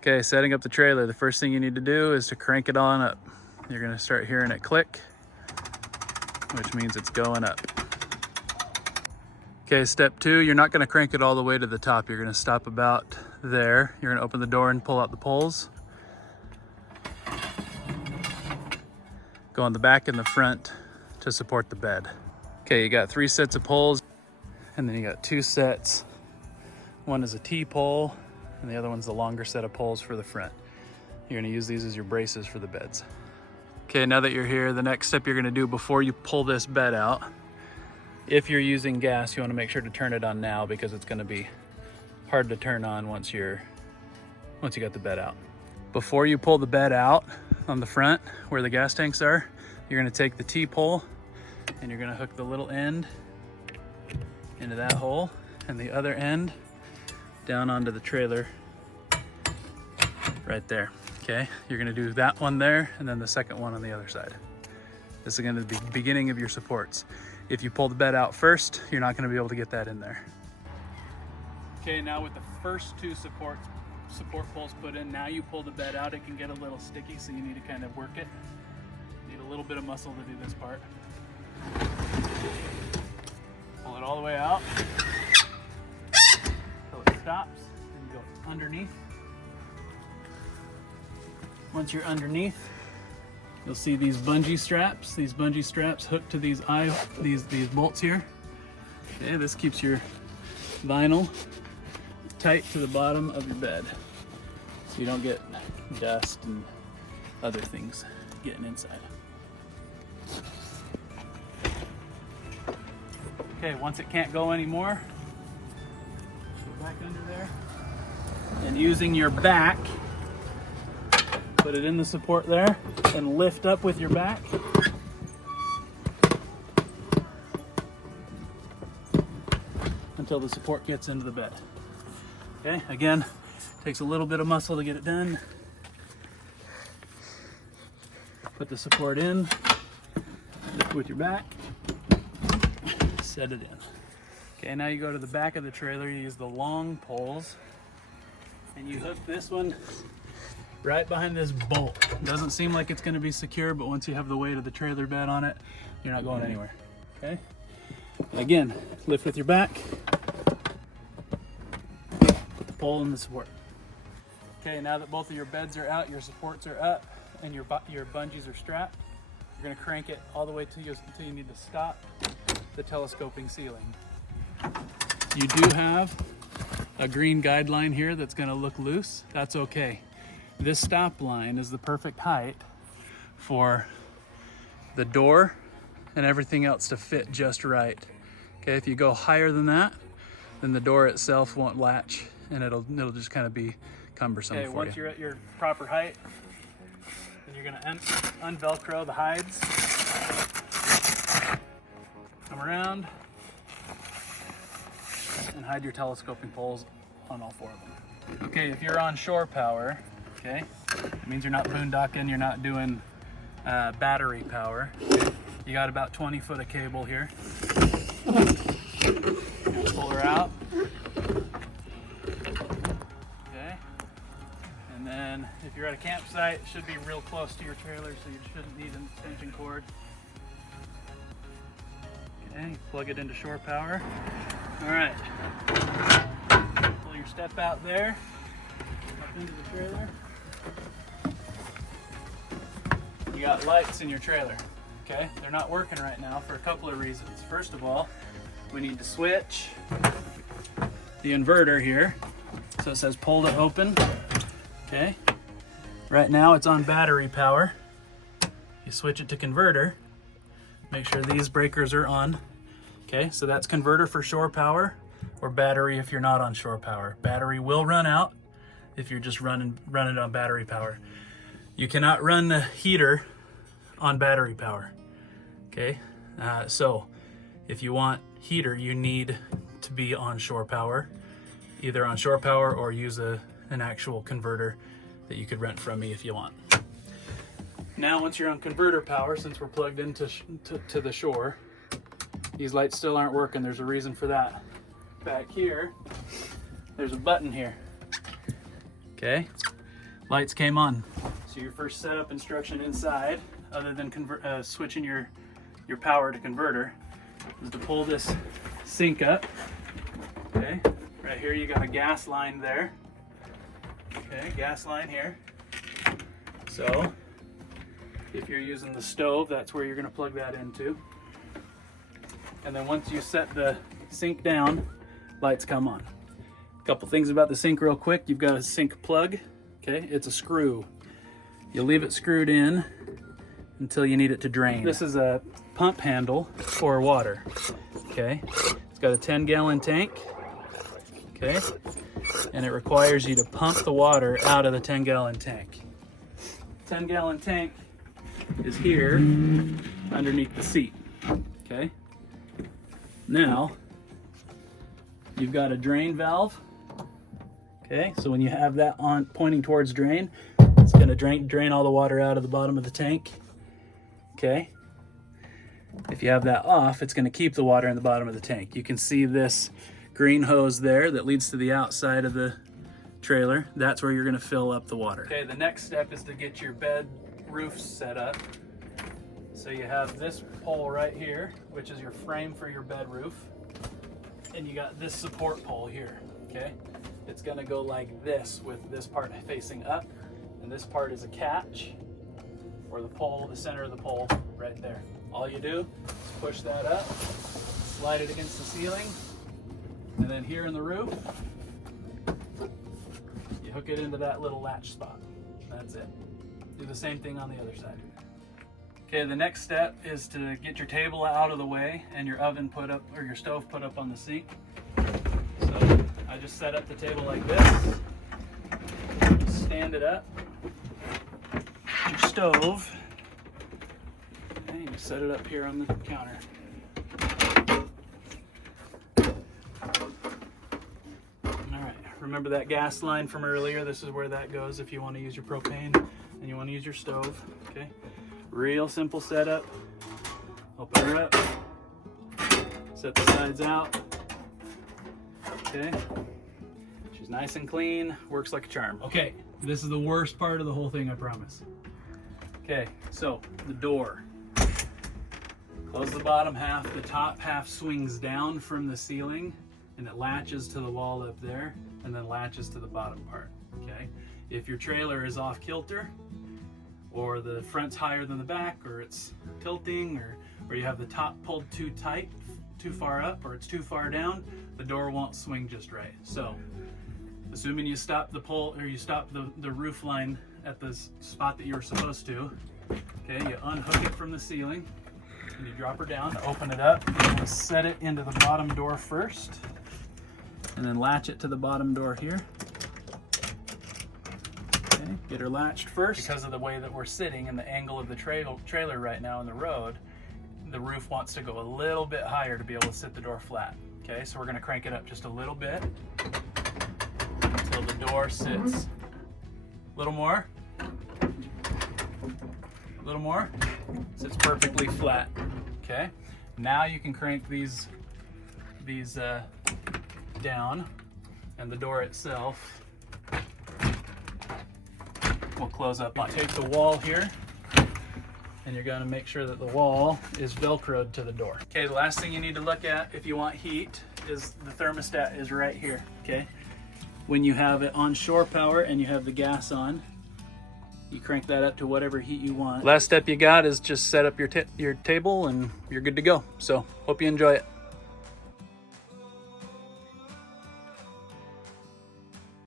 Okay, setting up the trailer. The first thing you need to do is to crank it on up. You're gonna start hearing it click, which means it's going up. Okay, step 2, you're not gonna crank it all the way to the top. You're gonna stop about there. You're gonna open the door and pull out the poles. Go on the back and the front to support the bed. Okay, you got 3 sets of poles, and then you got 2 sets. One is a T-pole, and the other one's the longer set of poles for the front. You're gonna use these as your braces for the beds. Okay, now that you're here, the next step you're gonna do before you pull this bed out, if you're using gas, you wanna make sure to turn it on now because it's gonna be hard to turn on once you got the bed out. Before you pull the bed out on the front where the gas tanks are, you're gonna take the T-pole and you're gonna hook the little end into that hole and the other end down onto the trailer right there. Okay, you're gonna do that one there and then the second one on the other side. This is gonna be the beginning of your supports. If you pull the bed out first, you're not gonna be able to get that in there. Okay, now with the first 2 support poles put in, now you pull the bed out, it can get a little sticky, so you need to kind of work it. You need a little bit of muscle to do this part. Pull it all the way out until it stops, and go underneath. Once you're underneath, you'll see these bungee straps. These bungee straps hook to these bolts here. Okay, this keeps your vinyl tight to the bottom of your bed, so you don't get dust and other things getting inside. Okay, once it can't go anymore, go back under there, and using your back, put it in the support there, and lift up with your back. Until the support gets into the bed. Okay, again, takes a little bit of muscle to get it done. Put the support in, lift with your back, set it in. Okay, now you go to the back of the trailer, you use the long poles, and you hook this one right behind this bolt. Doesn't seem like it's gonna be secure, but once you have the weight of the trailer bed on it, you're not going anywhere, okay? Again, lift with your back, pole in the support. Okay, now that both of your beds are out, your supports are up, and your bungees are strapped, you're gonna crank it all the way until you need to stop the telescoping ceiling. You do have a green guideline here that's gonna look loose. That's okay. This stop line is the perfect height for the door and everything else to fit just right. Okay, if you go higher than that, then the door itself won't latch and it'll just kind of be cumbersome for you. Okay, once you're at your proper height, then you're gonna unvelcro the hides. Come around and hide your telescoping poles on all 4 of them. Okay, if you're on shore power, okay, it means you're not boondocking, you're not doing battery power. Okay. You got about 20 foot of cable here. Pull her out. Okay. And then if you're at a campsite, it should be real close to your trailer, so you shouldn't need an extension cord. Okay, plug it into shore power. All right. Pull your step out there, up into the trailer. You got lights in your trailer, okay? They're not working right now for a couple of reasons. First of all, we need to switch the inverter here. So it says pull to open, okay? Right now it's on battery power. You switch it to converter, make sure these breakers are on. Okay, so that's converter for shore power or battery if you're not on shore power. Battery will run out if you're just running it on battery power. You cannot run the heater on battery power, okay? So if you want heater, you need to be on shore power, either on shore power or use an actual converter that you could rent from me if you want. Now, once you're on converter power, since we're plugged into to the shore, these lights still aren't working. There's a reason for that. Back here, there's a button here, okay? lights came on. So your first setup instruction inside, other than switching your power to converter, is to pull this sink up. Okay, right here you got a gas line there. Okay, gas line here. So if you're using the stove, that's where you're going to plug that into. And then once you set the sink down, lights come on. A couple things about the sink real quick. You've got a sink plug. Okay, it's a screw. You leave it screwed in until you need it to drain. This is a pump handle for water. Okay, it's got a 10-gallon tank. Okay, and it requires you to pump the water out of the 10-gallon tank. 10-gallon tank is here underneath the seat. Okay, now you've got a drain valve. Okay, so when you have that on pointing towards drain, it's going to drain all the water out of the bottom of the tank. Okay, if you have that off, it's going to keep the water in the bottom of the tank. You can see this green hose there that leads to the outside of the trailer. That's where you're going to fill up the water. Okay, the next step is to get your bed roof set up. So you have this pole right here, which is your frame for your bed roof, and you got this support pole here. Okay, it's going to go like this, with this part facing up, and this part is a catch, or the pole, the center of the pole right there. All you do is push that up, slide it against the ceiling, and then here in the roof, you hook it into that little latch spot. That's it. Do the same thing on the other side. Okay, the next step is to get your table out of the way and your oven put up, or your stove put up on the sink. So I just set up the table like this, stand it up, your stove, and you set it up here on the counter. Remember that gas line from earlier? This is where that goes if you want to use your propane and you want to use your stove. Okay, real simple setup. Open her up, set the sides out. Okay, she's nice and clean, works like a charm. Okay, this is the worst part of the whole thing, I promise. Okay, so the door. Close the bottom half, the top half swings down from the ceiling and it latches to the wall up there, and then latches to the bottom part. Okay, if your trailer is off kilter, or the front's higher than the back, or it's tilting, or you have the top pulled too tight, too far up, or it's too far down, the door won't swing just right. So assuming you stop the pole, or you stop the roof line at the spot that you were supposed to, okay, you unhook it from the ceiling and you drop her down, open it up, and set it into the bottom door first, and then latch it to the bottom door here. Okay, get her latched first. Because of the way that we're sitting and the angle of the trailer right now in the road, the roof wants to go a little bit higher to be able to sit the door flat. Okay, so we're going to crank it up just a little bit until the door sits. A little more. A little more. Sits perfectly flat. Okay, now you can crank these down, and the door itself will close up on. Take the wall here, and you're going to make sure that the wall is velcroed to the door. Okay, the last thing you need to look at if you want heat is the thermostat is right here. Okay, when you have it on shore power and you have the gas on, you crank that up to whatever heat you want. Last step you got is just set up your table and you're good to go. So hope you enjoy it.